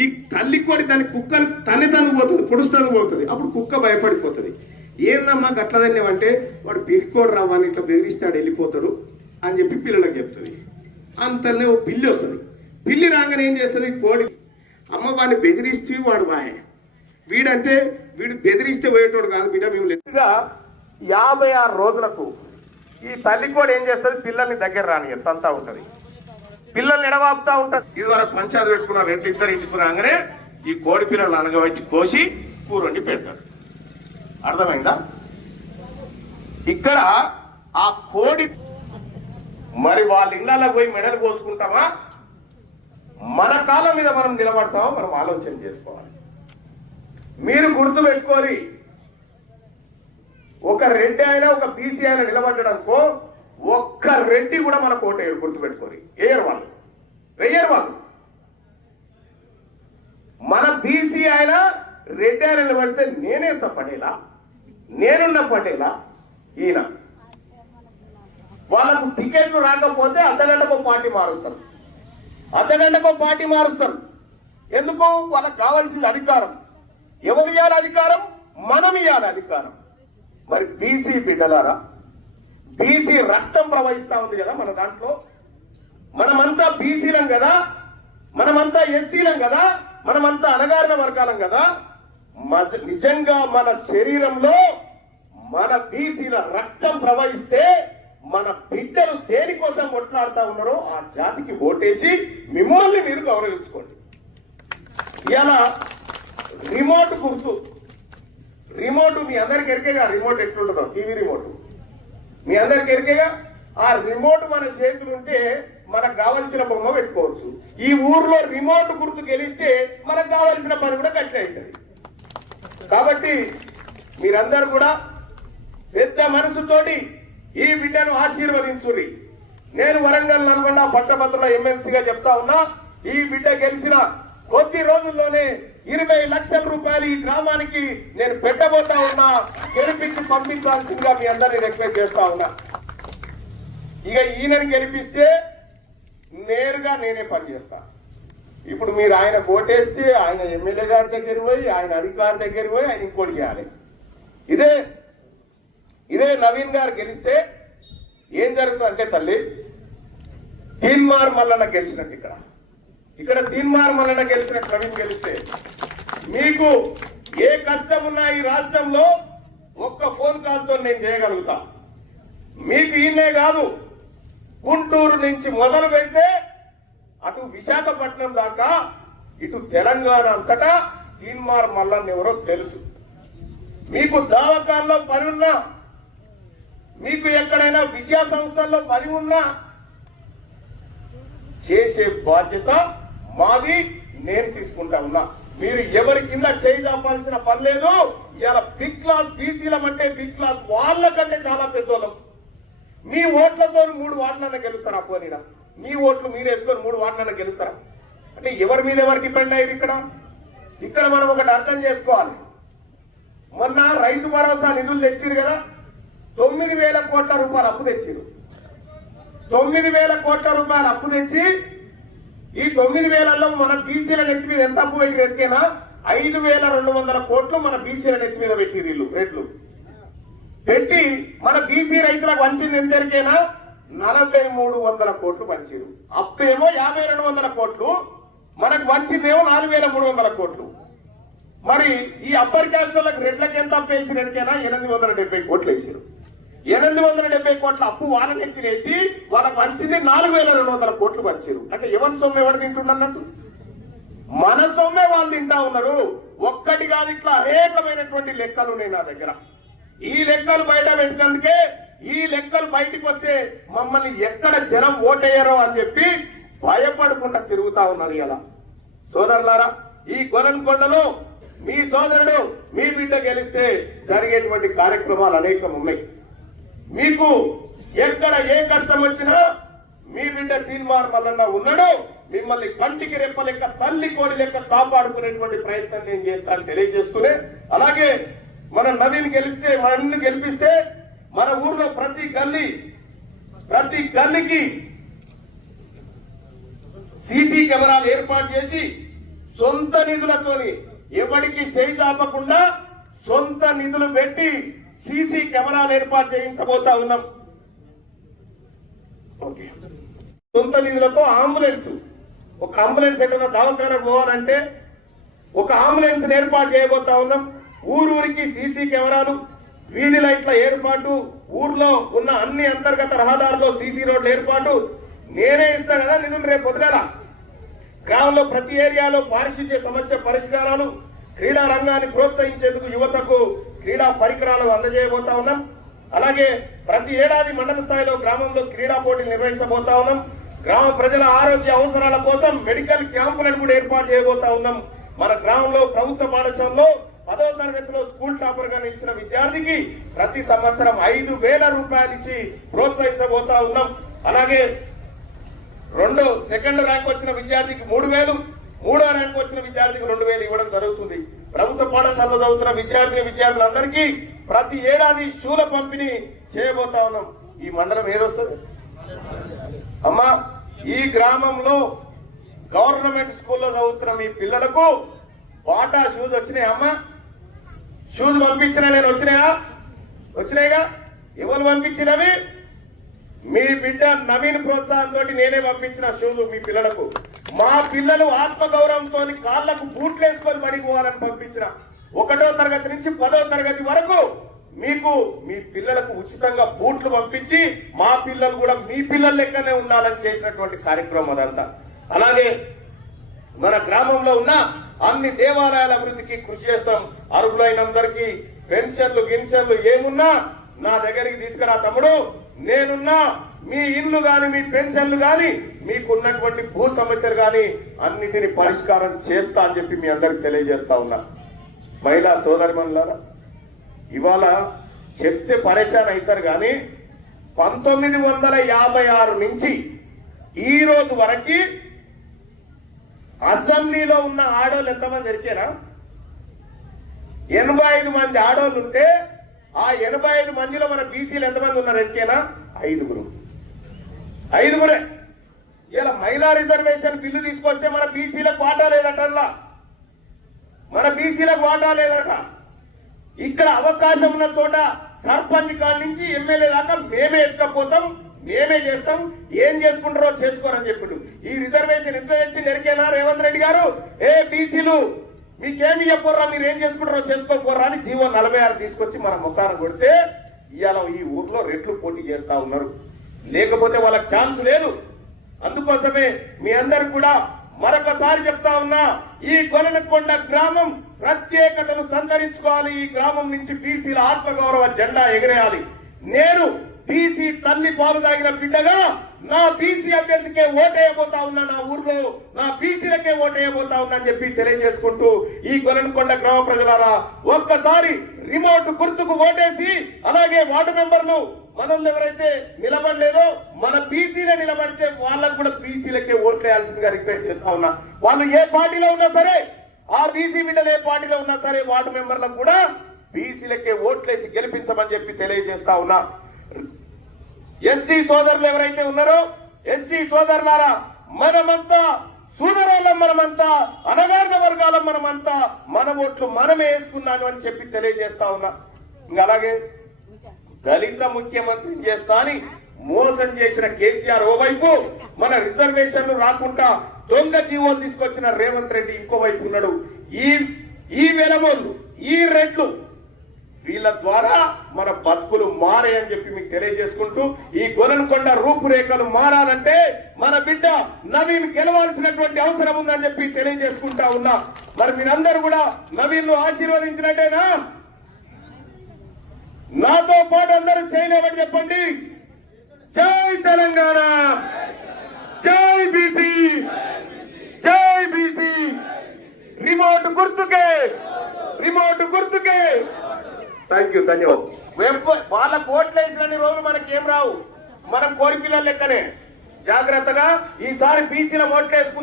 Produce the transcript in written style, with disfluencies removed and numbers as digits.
ఈ తల్లి కోడి దాని కుక్కను తను పోతుంది, పొడుస్తాను పోతుంది. అప్పుడు కుక్క భయపడిపోతుంది. ఏందమ్మా గట్లదన్నేమంటే వాడు పిరికోడు రావాని ఇట్లా బెదిరిస్తాడు వెళ్ళిపోతాడు అని చెప్పి పిల్లలకు చెప్తుంది. అంతనే ఓ పిల్లి వస్తుంది. పిల్లి రాగానే ఏం చేస్తుంది, కోడి అమ్మ వాడిని బెదిరిస్తే వాడు వాయే, వీడంటే వీడు బెదిరిస్తే పోయేటోడు కాదు బిడ్డ. మేము లెక్కగా 56 రోజులకు ఈ తల్లి కోడి ఏం చేస్తుంది, పిల్లల్ని దగ్గర రాని తంతా ఉంటది, పిల్లల్ని ఎడవాపుతా ఉంటది. ఇది వరకు పంచాయతీ పెట్టుకున్నారు, ఇద్దరు ఇంటికి రాగానే ఈ కోడి పిల్లలు అనగబెట్టి కోసి కూరండి పెడతాడు. అర్థమైందా? ఇక్కడ ఆ కోడి మరి వాళ్ళ ఇళ్ళకి పోయి మెడలు కోసుకుంటామా, మన కాళ్ళ మీద మనం నిలబడతామా, మనం ఆలోచన చేసుకోవాలి. మీరు గుర్తు పెట్టుకోరి, ఒక రెడ్డి అయినా ఒక బీసీ అయినా నిలబడ్డాడనుకో, ఒక్క రెడ్డి కూడా మన కోట గుర్తు పెట్టుకోరి, వేయరు వాళ్ళు, వెయ్యరు వాళ్ళు. మన బీసీ అయినా రెడ్డి అయినా నిలబడితే నేనేస్తా పటేలా, నేనున్న పటేలా ఈయన. వాళ్ళకు టికెట్లు రాకపోతే అర్ధగంటకు పార్టీ మారుస్తారు, అర్ధగంటకు పార్టీ మారుస్తారు. ఎందుకు? వాళ్ళకు కావాల్సిన అధికారం. ఎవరు ఇవ్వాలి అధికారం? మనం ఇవ్వాలి అధికారం. మరి బీసీ బిడ్డలారా, బీసీ రక్తం ప్రవహిస్తా ఉంది కదా మన దాంట్లో. మనమంతా బీసీలం కదా, మనమంతా ఎస్సీలం కదా, మనమంతా అణగారిన వర్గాలం కదా. నిజంగా మన శరీరంలో మన బీసీల రక్తం ప్రవహిస్తే మన బిడ్డలు దేనికోసం కొట్లాడుతా ఉన్నారో ఆ జాతికి ఓటేసి మిమ్మల్ని మీరు గౌరవించుకోండి. ఇలా రిమోట్ గుర్తు, రిమోట్ మీ అందరికి ఎరికేగా, రిమోట్ ఎట్లుంటుందో టీవీ రిమోట్ మీ అందరికి ఎరికేగా. ఆ రిమోట్ మన చేతులు ఉంటే మనకు కావలసిన బొమ్మ పెట్టుకోవచ్చు. ఈ ఊర్లో రిమోట్ గుర్తు గెలిస్తే మనకు కావలసిన పని కూడా గట్టి అవుతుంది. కాబట్టి మీరందరూ కూడా పెద్ద మనసుతోటి ఈ బిడ్డను ఆశీర్వదించుర్రి. నేను వరంగల్ నల్గొండ పట్టభద్రుల ఎమ్మెల్సీగా చెప్తా ఉన్నా, ఈ బిడ్డ గెలిచిన కొద్ది రోజుల్లోనే 20 లక్షల రూపాయలు ఈ గ్రామానికి నేను పెట్టబోతా ఉన్నా. గెలిపించి పంపించాల్సిందిగా మీ అందరినీ రిక్వెస్ట్ చేస్తా ఉన్నా. ఇక ఈయనని గెలిపిస్తే నేరుగా నేనే పనిచేస్తా. ఇప్పుడు మీరు ఆయన ఓటేస్తే ఆయన ఎమ్మెల్యే గారి దగ్గర పోయి, ఆయన అధికారి దగ్గర పోయి ఆయన ఇంకోటి చేయాలి. ఇదే నవీన్ గారు గెలిస్తే ఏం జరుగుతుందంటే తల్లి, తీన్మార్ మల్లన్న గెలిచినట్టు ఇక్కడ తీన్మార్ మల్లన్న గెలిచినట్టు నవీన్ గెలిస్తే మీకు ఏ కష్టం ఉన్నా ఈ రాష్ట్రంలో ఒక్క ఫోన్ కాల్ తో నేను చేయగలుగుతా. మీకు ఈయనే కాదు, గుంటూరు నుంచి మొదలు పెడితే అటు విశాఖపట్నం దాకా ఇటు తెలంగాణ అంతటా తీన్మార్ మల్లన్న ఎవరో తెలుసు. మీకు దవాఖానలో పని ఉన్నా, మీకు ఎక్కడైనా విద్యా సంస్థల్లో పని ఉన్నా చేసే బాధ్యత మాది, నేను తీసుకుంటా ఉన్నా. మీరు ఎవరి కింద చేయాల్సిన పని లేదు. ఇలా బిగ్ క్లాస్ బీసీలం అంటే బిగ్ క్లాస్ వాళ్ళకంటే చాలా పెద్దోళ్ళం. మీ ఓట్లతో 3 వార్డులన్నా గెలుస్తారా? పోనీనా మీ ఓట్లు మీరు వేసుకొని 3 వార్డులన్నా గెలుస్తారా? అంటే ఎవరి మీద ఎవరు డిపెండ్ అయ్యారు? ఇక్కడ మనం ఒకటి అర్థం చేసుకోవాలి. మొన్న రైతు భరోసా నిధులు తెచ్చిరు కదా, 9,000 కోట్ల రూపాయలు అప్పు తెచ్చిరు. 9,000 కోట్ల రూపాయలు అప్పు తెచ్చి ఈ 9,000లో మన బీసీల నెత్తి మీద ఎంత అప్పు పెట్టి ఎరికేనా? 5,200 కోట్లు మన బీసీల నెత్తి మీద పెట్టి వీళ్ళు రేట్లు పెట్టి మన బీసీ రైతులకు వంచింది ఎంత ఎరికేనా? 4,300 కోట్లు పంచారు. అప్పుడేమో 5,200 కోట్లు, మనకు వంచిందేమో 4,300 కోట్లు. మరి ఈ అప్పర్ క్యాస్ట్ వాళ్ళకి రెడ్లకి ఎంత అప్పు వేసి ఎరికేనా? 870 కోట్లు వేసారు. 870 కోట్ల అప్పు వాళ్ళని ఎత్తినేసి వాళ్ళకి వంచింది 4,200 కోట్లు పంచారు. అంటే ఎవరి సొమ్ము ఎవరు తింటున్నట్టు? మన సొమ్మే వాళ్ళు తింటా ఉన్నారు. ఒక్కటి కాదు, ఇట్లా అనేకమైనటువంటి లెక్కలు ఉన్నాయి నా దగ్గర. ఈ లెక్కలు బయట పెట్టినందుకే, ఈ లెక్కలు బయటికి వస్తే మమ్మల్ని ఎక్కడ జనం ఓటేయరో అని చెప్పి భయపడకుండా తిరుగుతా ఉన్నారు. ఇలా సోదరులారా, ఈ గొర్రెంకొండలో మీ సోదరుడు మీ బిడ్డ గెలిస్తే జరిగేటువంటి కార్యక్రమాలు అనేకం ఉన్నాయి. మీకు ఎక్కడ ఏ కష్టం వచ్చినా మీ బిడ్డ తీన్మార్ మల్లన్న ఉన్నాడు. మిమ్మల్ని కంటికి రెప్ప లెక్క, తల్లి కోడి లెక్క కాపాడుకునేటువంటి ప్రయత్నం నేను చేస్తాను తెలియజేసుకునే. అలాగే మన నవీన్ గెలిస్తే, మనల్ని గెలిపిస్తే మన ఊర్లో ప్రతి గల్లీకి సీసీ కెమెరాలు ఏర్పాటు చేసి సొంత నిధులతోని ఎవరికి చేయి చాపకుండా సొంత నిధులు పెట్టి సీసీ కెమెరాలు ఏర్పాటు చేయించబోతా ఉన్నాం. ఓకే. సొంత నిధులతో అంబులెన్స్, ఒక అంబులెన్స్ ఎక్కడైనా దవాఖానకు పోవాలంటే ఒక అంబులెన్స్ ఏర్పాటు చేయబోతా ఉన్నాం. ఊరూరికి సీసీ కెమెరాలు, వీధి లైట్ల ఏర్పాటు, ఊర్లో ఉన్న అన్ని అంతర్గత రహదారుల్లో సీసీ రోడ్ల ఏర్పాటు నేనే ఇస్తా కదా నిధులు రేపు పొద్దుగాల. గ్రామంలో ప్రతి ఏరియాలో పారిశుద్ధ్య సమస్య పరిష్కారాలు, క్రీడా రంగాన్ని ప్రోత్సహించేందుకు యువతకు క్రీడా పరికరాలు అందజేయబోతా ఉన్నాం. అలాగే ప్రతి ఏడాది మండల స్థాయిలో గ్రామంలో క్రీడా పోటీలు నిర్వహించబోతా ఉన్నాం. గ్రామ ప్రజల ఆరోగ్య అవసరాల కోసం మెడికల్ క్యాంపులను కూడా ఏర్పాటు చేయబోతా ఉన్నాం. మన గ్రామంలో ప్రభుత్వ పాఠశాలలో 10వ తరగతిలో స్కూల్ టాపర్ గా నిలిచిన విద్యార్థికి ప్రతి సంవత్సరం 5,000 రూపాయలు ఇచ్చి ప్రోత్సహించబోతా ఉన్నాం. అలాగే సెకండ్ ర్యాంక్ వచ్చిన విద్యార్థికి 3,000, 3వ ర్యాంక్ వచ్చిన విద్యార్థికి 2,000 ఇవ్వడం జరుగుతుంది. ప్రభుత్వ పాఠశాలలో చదువుతున్న విద్యార్థులందరికీ ప్రతి ఏడాది షూల పంపిణీ చేయబోతా ఉన్నాం. ఈ మండలం ఏదొస్తుంది అమ్మా? ఈ గ్రామంలో గవర్నమెంట్ స్కూల్లో చదువుతున్న మీ పిల్లలకు బాటా షూస్ వచ్చినాయా అమ్మా? షూస్ పంపించినా నేను వచ్చినాయిగా. ఎవరు పంపించినవి? మీ బిడ్డ నవీన్ ప్రోత్సాహంతో నేనే పంపించిన షూస్ మీ పిల్లలకు. మా పిల్లలు ఆత్మగౌరవంతో కాళ్లకు బూట్లు వేసుకొని పడిపోవాలని పంపించిన. 1వ తరగతి నుంచి 10వ తరగతి వరకు మీకు మీ పిల్లలకు ఉచితంగా బూట్లు పంపించి మా పిల్లలు కూడా మీ పిల్లల లెక్కనే ఉండాలని చేసినటువంటి కార్యక్రమం అదంతా. అలాగే మన గ్రామంలో ఉన్న అన్ని దేవాలయాల అభివృద్ధికి కృషి చేస్తాం. అర్హులైనందరికీ పెన్షన్లు గిన్షన్లు ఏమున్నా నా దగ్గరికి తీసుకురా తమ్ముడు, నేనున్నా. మీ ఇల్లు గాని మీ పెన్షన్లు గాని మీకున్నటువంటి భూ సమస్యలు గాని అన్నిటిని పరిష్కారం చేస్తా అని చెప్పి మీ అందరికి తెలియజేస్తా ఉన్నా. మహిళా సోదరిమణులారా, ఇవాళ చెప్తే పరేషాన్ అవుతారు కానీ 1956 నుంచి ఈ రోజు వరకు అసెంబ్లీలో ఉన్న ఆడోళ్ళు ఎంతమంది ఎరికేనా? 85 మంది ఆడోళ్ళు ఉంటే ఆ 85 మందిలో మన బీసీలు ఎంతమంది ఉన్నారు ఎరికేనా? 5గురే. ఇలా మహిళా రిజర్వేషన్ బిల్లు తీసుకొస్తే మన బీసీలకు వాటా లేదట. మన బీసీలకు వాటా లేదట. ఇక్కడ అవకాశం ఉన్న చోట సర్పంచ్ కాడి నుంచి ఎమ్మెల్యే దాకా మేమే ఎత్తుకపోతాం, మేమే చేస్తాం. ఏం చేసుకుంటారో చేసుకోరని చెప్పుడు. ఈ రిజర్వేషన్ ఎంత తెచ్చి ఎరికేనా రేవంత్ రెడ్డి గారు? బీసీలు మీకేమి చెప్పర్రా, మీరు ఏం చేసుకుంటారో చేసుకోకపోర్రా అని జీవో 46 తీసుకొచ్చి మన ముఖాన్ని కొడితే ఇవాళ ఈ ఊర్లో రెట్లు పోటీ చేస్తా ఉన్నారు. లేకపోతే వాళ్ళకి ఛాన్స్ లేదు. అందుకోసమే మీ అందరికి కూడా మరొకసారి చెప్తా ఉన్నా, ఈ గొలనకొండ గ్రామం ప్రత్యేకతను సంతరించుకోవాలి. ఈ గ్రామం నుంచి బీసీల ఆత్మగౌరవ జెండా ఎగిరేయాలి. నేను బీసీ తల్లి పాలు తాగిన బిడ్డగా నా బీసీ అభ్యర్థికే ఓటేయబోతా ఉన్నా. నా ఊర్లో నా బీసీలకే ఓటేయబోతా ఉన్నా అని చెప్పి తెలియజేసుకుంటూ, ఈ గొలనకొండ గ్రామ ప్రజలారా ఒక్కసారి రిమోట్ గుర్తుకు ఓటేసి, అలాగే వార్డు మెంబర్లు మనల్ని ఎవరైతే నిలబడలేదో మన బీసీలే నిలబడితే వాళ్ళకు కూడా బీసీలకే ఓట్లేయాల్సిందిగా రిక్వెస్ట్ చేస్తా ఉన్నా. వాళ్ళు ఏ పార్టీలో ఉన్నా సరే, ఆ బీసీ బిడ్డలు ఏ పార్టీలో ఉన్నా సరే వార్డు మెంబర్లకు కూడా బీసీలకే ఓట్లేసి గెలిపించమని చెప్పి తెలియజేస్తా ఉన్నా. ఎస్సీ సోదరులు ఎవరైతే ఉన్నారో, ఎస్సీ సోదరులారా, మనమంతా సోదరులం, మనమంతా అణగారిన వర్గాలం, మనమంతా మన ఓట్లు మనమే వేసుకున్నాను అని చెప్పి తెలియజేస్తా ఉన్నా. ఇంకా అలాగే దళిత ముఖ్యమంత్రిని చేస్తా అని మోసం చేసిన కేసీఆర్ ఓవైపు, మన రిజర్వేషన్లు రాకుండా దొంగ జీవోలు తీసుకొచ్చిన రేవంత్ రెడ్డి ఇంకోవైపు ఉన్నాడు. ఈ వెలమోళ్ళు, ఈ రెడ్లు, వీళ్ళ ద్వారా మన బతుకులు మారాయని చెప్పి మీకు తెలియజేసుకుంటూ, ఈ గొలనకొండ రూపురేఖలు మారాలంటే మన బిడ్డ నవీన్ గెలవాల్సినటువంటి అవసరం ఉందని చెప్పి తెలియజేసుకుంటా ఉన్నా. మరి మీరందరూ కూడా నవీన్ ఆశీర్వదించినట్టేనా? నాతో పాటు అందరూ చేయలేమని చెప్పండి. జై తెలంగాణ, జై బీసీ, జై బీసీ. రిమోట్ గుర్తుకే, రిమోట్ గుర్తుకే. థ్యాంక్ యూ, ధన్యవాదాలు. వాళ్ళ కోట్లు వేసిన రోజులు మనకేం రావు, మనం కోడి పిల్లల లెక్కనే. జాగ్రత్తగా ఈసారి బీసీల ఓట్లు వేసుకుంటాం.